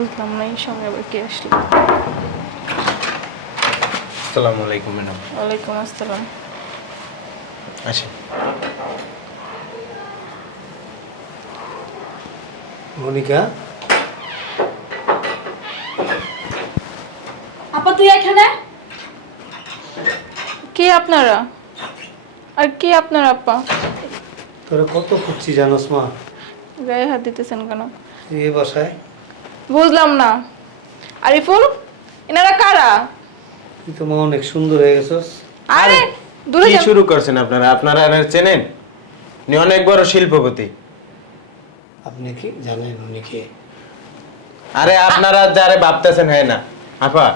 বুঝলাম না এই সময় আবার কে আসলো? আসসালামু আলাইকুম ম্যাডাম। ওয়ালাইকুম আসসালাম। আসেন। মনিকা? আপা তুই এখানে? কে আপনারা? আর কে আপনার আপা? তোরা কত খুঁজছি জানোস মা? গায়ে হাত দিতেছেন কেন? তুই এ বাসায়? বুঝলাম না। আরিফুল এনারা কারা? তুই তো মা অনেক সুন্দর হয়ে গেছস আরে দূরে কি শুরু করছেন আপনারা? আপনারা আর চেনেন? উনি অনেক বড় শিল্পপতি। আপনি কি জানেন উনি কে? আরে আপনারা যারে ভাবতেছেন হয় না। আপা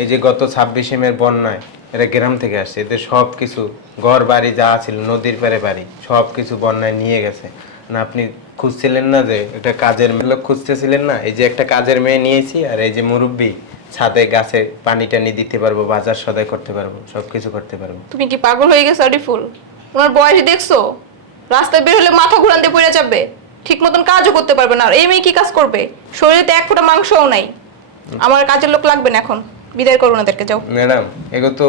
এই যে গত ছাব্বিশে মের বন্যায় এরা গ্রাম থেকে আসছে এদের সব কিছু ঘর বাড়ি যা ছিল নদীর পারে বাড়ি সব কিছু বন্যায় নিয়ে গেছে। না আপনি খুঁজছিলেন না যে একটা কাজের লোক খুঁজতেছিলেন না? এই যে একটা কাজের মেয়ে নিয়েছি আর এই যে মুরব্বী ছাদে গাছে পানি টানি দিতে পারব বাজার সদাই করতে পারব সব কিছু করতে পারব। তুমি কি পাগল হয়ে গেছো আরিফুল ওনার বয়স দেখছ? রাস্তায় বের হলে মাথা ঘুরান দিয়ে পড়ে যাবে। ঠিক মতন কাজও করতে পারবে না। আর এই মেয়ে কি কাজ করবে? শরীরে তো এক ফোঁটা মাংসও নাই। আমার কাজের লোক লাগবে না এখন। বিদায় করুন ওদেরকে যাও। ম্যাডাম এগো তো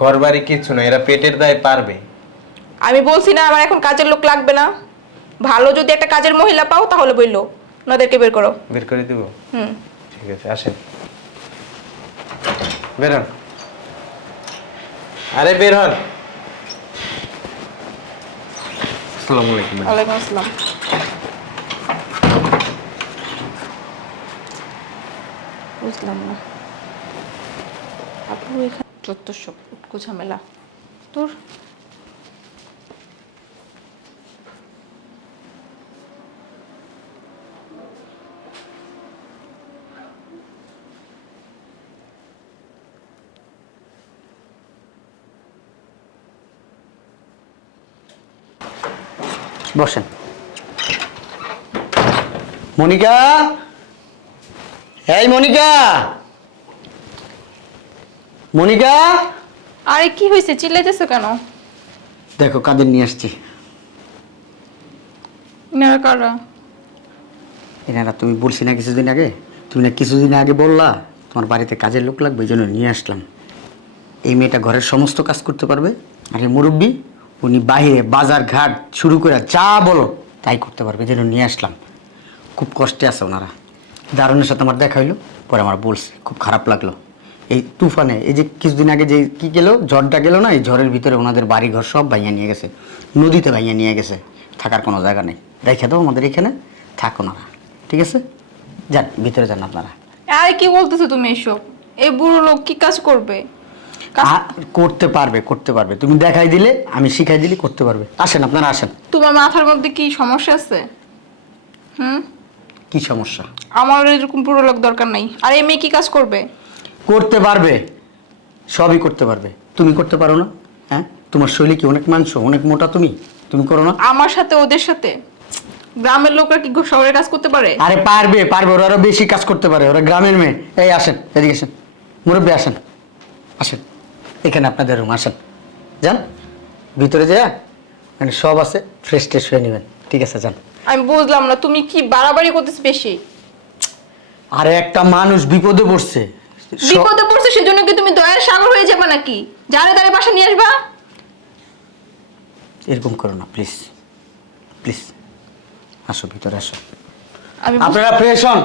ঘর বাড়ি কিচ্ছু না এরা পেটের দায় পারবে। আমি বলছি না আমার এখন কাজের লোক লাগবে না। ভালো যদি একটা কাজের মহিলা পাও তাহলে বলল ওনাদেরকে বের করো। বের করে দিব? হুম। ঠিক আছে আসেন। বের হন আরে বের হন আসসালামু আলাইকুম। ওয়ালাইকুম আসসালাম। বুঝলাম না। আপু এখানে চত্বর সব ঝামেলা। তোর বসেন। মনিকা? এই মনিকা! মনিকা? আরে কি হয়েছে চিল্লাইতেছো কেন? দেখো কাদের নিয়ে আসছি। ইনারা কারা? এনারা তুমি বলছি না কিছুদিন আগে? তুমি না কিছুদিন আগে বললা তোমার বাড়িতে কাজের লোক লাগবে এই জন্য নিয়ে আসলাম। এই মেয়েটা ঘরের সমস্ত কাজ করতে পারবে আর এই মুরব্বী উনি বাইরে বাজার ঘাট শুরু করে যা বলো তাই করতে পারবে যেন নিয়ে আসলাম। খুব কষ্টে আছে ওনারা। দারুণের সাথে আমার দেখা হইল, পরে আমার বলছে, খুব খারাপ লাগল। এই তুফানে, এই যে কিছুদিন আগে যে কি গেলো, ঝড়টা গেলো না, এই ঝড়ের ভিতরে ওনাদের বাড়ি ঘর সব ভাইয়া নিয়ে গেছে, নদীতে ভাইয়া নিয়ে গেছে, থাকার কোনো জায়গা নেই। রেখে দাও আমাদের এখানে, থাকো ওনারা, ঠিক আছে? যান, ভিতরে যান আপনারা। আরে কি বলতেছো তুমি এসব? এই বুড়ো লোক কি কাজ করবে? করতে পারবে করতে পারবে। তুমি দেখাই দিলে আমি শিখাই দিলে করতে পারবে। আসেন আপনারা আসেন। তোমার মাথার মধ্যে কি সমস্যা আছে? হুম? কি সমস্যা? আমার এরকম বুড়ো লোক দরকার নাই। আর এই মেয়ে কি কাজ করবে? করতে পারবে। সবই করতে পারবে। তুমি করতে পারো না। হ্যাঁ? তোমার শৈলী কি অনেক মাংস অনেক মোটা তুমি? তুমি করো না। আমার সাথে ওদের সাথে? গ্রামের লোকরা কি শহরে কাজ করতে পারে? আরে পারবে পারবে। ওরা আরও বেশি কাজ করতে পারে। ওরা গ্রামের মেয়ে। এই আসেন এদিকে আসেন। মুরব্বী আসেন। আসেন। এখানে আপনাদের রুম আসেন। যান ভিতরে যা মানে সব আছে ফ্রেশ ট্রেশ হয়ে নেবেন। ঠিক আছে যান। আমি বুঝলাম না তুমি কি বাড়াবাড়ি করতেছ বেশি? আরে একটা মানুষ বিপদে পড়ছে। বিপদে পড়ছে সেজন্য কি তুমি দয়ার সাগর হয়ে যাবে নাকি? যারে তারে বাসা নিয়ে আসবা? এরকম করো না প্লিজ প্লিজ আসো ভিতরে আসো। আপনারা ফ্রেশ হন।